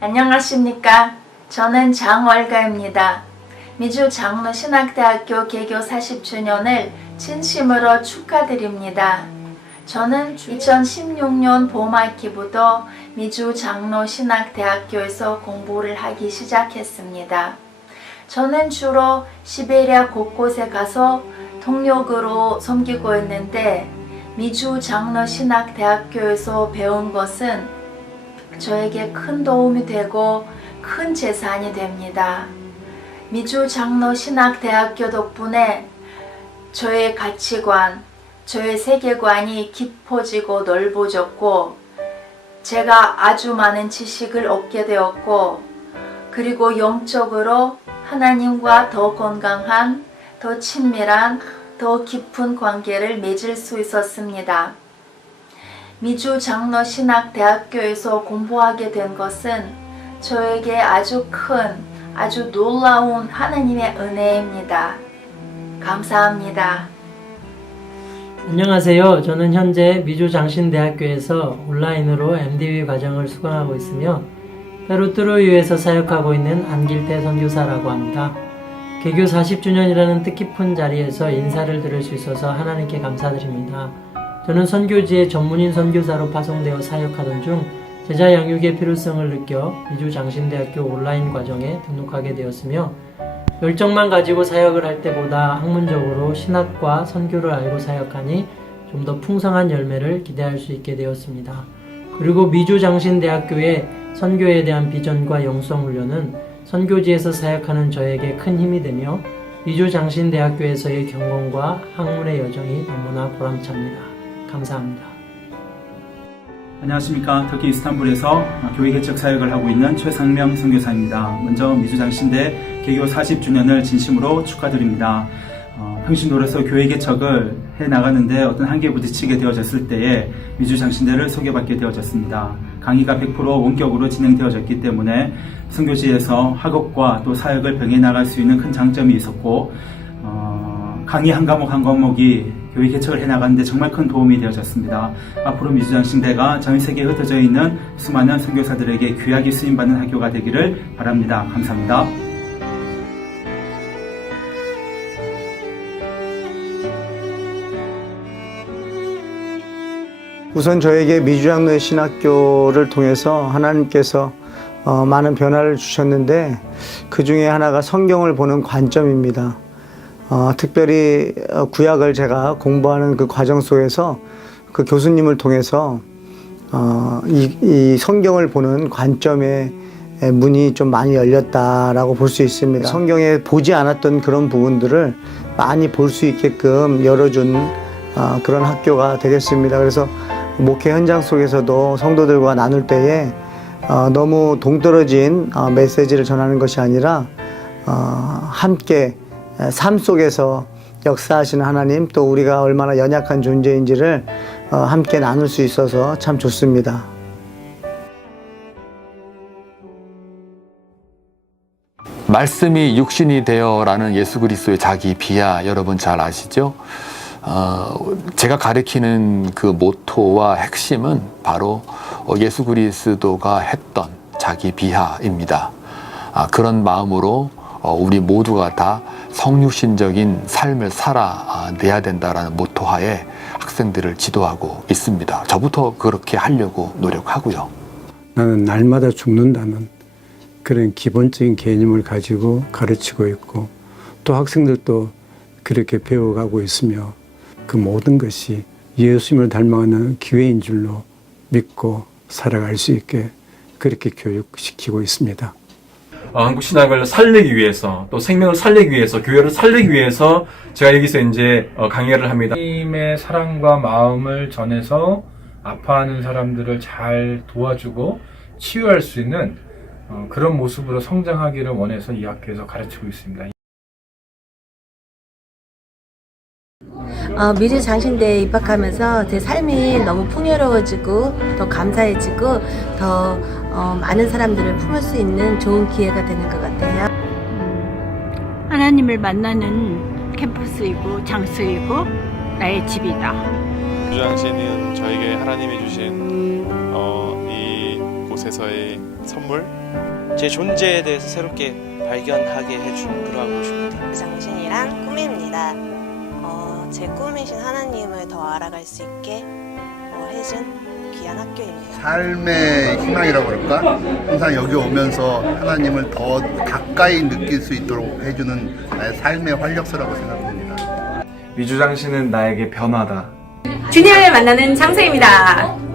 안녕하십니까. 저는 장월가입니다. 미주 장로 신학대학교 개교 40주년을 진심으로 축하드립니다. 저는 2016년 봄학기부터 미주 장로 신학대학교에서 공부를 하기 시작했습니다. 저는 주로 시베리아 곳곳에 가서 동력으로 섬기고 있는데 미주 장로 신학대학교에서 배운 것은 저에게 큰 도움이 되고 큰 재산이 됩니다. 미주 장로 신학대학교 덕분에 저의 가치관, 저의 세계관이 깊어지고 넓어졌고, 제가 아주 많은 지식을 얻게 되었고, 그리고 영적으로 하나님과 더 건강한, 더 친밀한, 더 깊은 관계를 맺을 수 있었습니다. 미주 장로 신학대학교에서 공부하게 된 것은 저에게 아주 큰, 아주 놀라운 하나님의 은혜입니다. 감사합니다. 안녕하세요. 저는 현재 미주 장신대학교에서 온라인으로 MDB 과정을 수강하고 있으며 페루트루유에서 사역하고 있는 안길태 선교사라고 합니다. 개교 40주년이라는 뜻깊은 자리에서 인사를 드릴 수 있어서 하나님께 감사드립니다. 저는 선교지의 전문인 선교사로 파송되어 사역하던 중 제자 양육의 필요성을 느껴 미주 장신대학교 온라인 과정에 등록하게 되었으며 열정만 가지고 사역을 할 때보다 학문적으로 신학과 선교를 알고 사역하니 좀 더 풍성한 열매를 기대할 수 있게 되었습니다. 그리고 미주 장신대학교의 선교에 대한 비전과 영성 훈련은 선교지에서 사역하는 저에게 큰 힘이 되며 미주 장신대학교에서의 경험과 학문의 여정이 너무나 보람찹니다. 감사합니다. 안녕하십니까. 터키 이스탄불에서 교회 개척 사역을 하고 있는 최상명 선교사입니다. 먼저 미주장신대 개교 40주년을 진심으로 축하드립니다. 어, 평신도로서 교회 개척을 해 나가는데 어떤 한계에 부딪히게 되어졌을 때에 미주장신대를 소개받게 되어졌습니다. 강의가 100% 원격으로 진행되어졌기 때문에 선교지에서 학업과 또 사역을 병해 나갈 수 있는 큰 장점이 있었고 어, 강의 한 과목 한 과목이 교회 개척을 해나가는데 정말 큰 도움이 되어졌습니다. 앞으로 미주장신대가 전 세계에 흩어져 있는 수많은 선교사들에게 귀하게 쓰임받는 학교가 되기를 바랍니다. 감사합니다. 우선 저에게 미주장로의 신학교를 통해서 하나님께서 어, 많은 변화를 주셨는데 그 중에 하나가 성경을 보는 관점입니다. 어, 특별히 어, 구약을 제가 공부하는 그 과정 속에서 그 교수님을 통해서 어, 이, 이 성경을 보는 관점의 문이 좀 많이 열렸다라고 볼 수 있습니다. 성경에 보지 않았던 그런 부분들을 많이 볼 수 있게끔 열어준 어, 그런 학교가 되겠습니다. 그래서 목회 현장 속에서도 성도들과 나눌 때에 어, 너무 동떨어진 어, 메시지를 전하는 것이 아니라 어, 함께 에, 삶 속에서 역사하시는 하나님 또 우리가 얼마나 연약한 존재인지를 어, 함께 나눌 수 있어서 참 좋습니다. 말씀이 육신이 되어라는 예수 그리스도의 자기 비하 여러분 잘 아시죠? 어, 제가 가리키는 그 모토와 핵심은 바로 어, 예수 그리스도가 했던 자기 비하입니다. 아, 그런 마음으로 어, 우리 모두가 다 성육신적인 삶을 살아내야 된다라는 모토하에 학생들을 지도하고 있습니다. 저부터 그렇게 하려고 노력하고요. 나는 날마다 죽는다는 그런 기본적인 개념을 가지고 가르치고 있고 또 학생들도 그렇게 배워가고 있으며 그 모든 것이 예수님을 닮아가는 기회인 줄로 믿고 살아갈 수 있게 그렇게 교육시키고 있습니다. 어, 한국 신학을 살리기 위해서 또 생명을 살리기 위해서 교회를 살리기 위해서 제가 여기서 이제 어, 강의를 합니다. 하나님의 사랑과 마음을 전해서 아파하는 사람들을 잘 도와주고 치유할 수 있는 어, 그런 모습으로 성장하기를 원해서 이 학교에서 가르치고 있습니다. 어, 미주 장신대에 입학하면서 제 삶이 너무 풍요로워지고 더 감사해지고 더 어, 많은 사람들을 품을 수 있는 좋은 기회가 되는 것 같아요. 하나님을 만나는 캠퍼스이고 장소이고 나의 집이다. 주장신은 저에게 하나님이 주신 어, 이 곳에서의 선물 제 존재에 대해서 새롭게 발견하게 해준 그러한 곳입니다. 장신이란 꿈입니다. 어, 제 꿈이신 하나님을 더 알아갈 수 있게 어, 해준 귀한 학교입니다. 삶의 희망이라고 그럴까? 항상 여기 오면서 하나님을 더 가까이 느낄 수 있도록 해주는 나의 삶의 활력소라고 생각합니다. 미주장신은 나에게 변화다. 주니어를 만나는 장소입니다.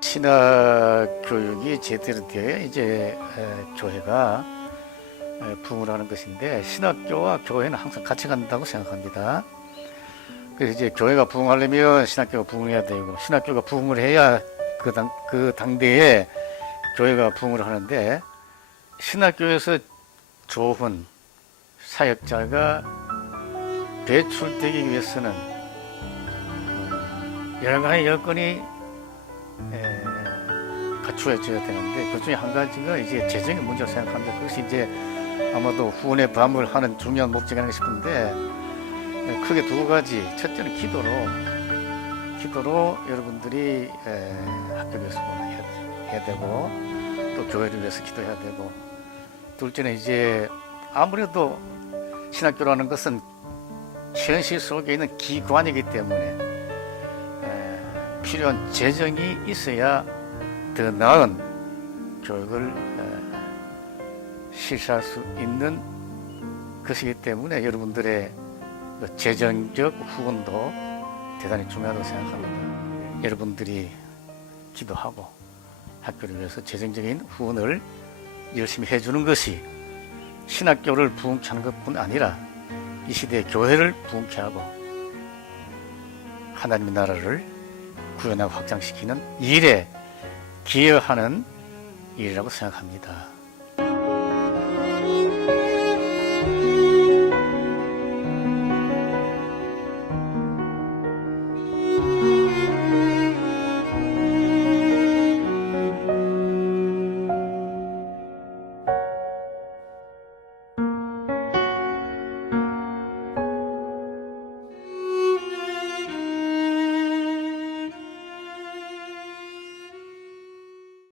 신학 교육이 제대로 되어야 이제 에, 교회가 에, 부흥을 하는 것인데 신학교와 교회는 항상 같이 간다고 생각합니다. 그래서 이제 교회가 부흥하려면 신학교가 부흥해야 되고 신학교가 부흥을 해야 그 당 그 당대에 교회가 부흥을 하는데 신학교에서 좋은 사역자가 배출되기 위해서는 음, 여러 가지 여건이 에, 갖추어져야 되는데 그 중에 한 가지가 이제 재정의 문제라고 생각합니다. 그것이 이제 아마도 후원의 밤을 하는 중요한 목적이 아닌가 싶은데 에, 크게 두 가지. 첫째는 기도로 기도로 여러분들이 에, 학교 위해서 해야, 되고 또 교회를 위해서 기도해야 되고 둘째는 이제 아무래도 신학교라는 것은 현실 속에 있는 기관이기 때문에 에, 필요한 재정이 있어야 더 나은 교육을 에, 실시할 수 있는 것이기 때문에 여러분들의 그 재정적 후원도 대단히 중요하다고 생각합니다. 여러분들이 기도하고 학교를 위해서 재정적인 후원을 열심히 해주는 것이 신학교를 부흥케 하는 것뿐 아니라 이 시대의 교회를 부흥케 하고 하나님의 나라를 구현하고 확장시키는 일에 기여하는 일이라고 생각합니다.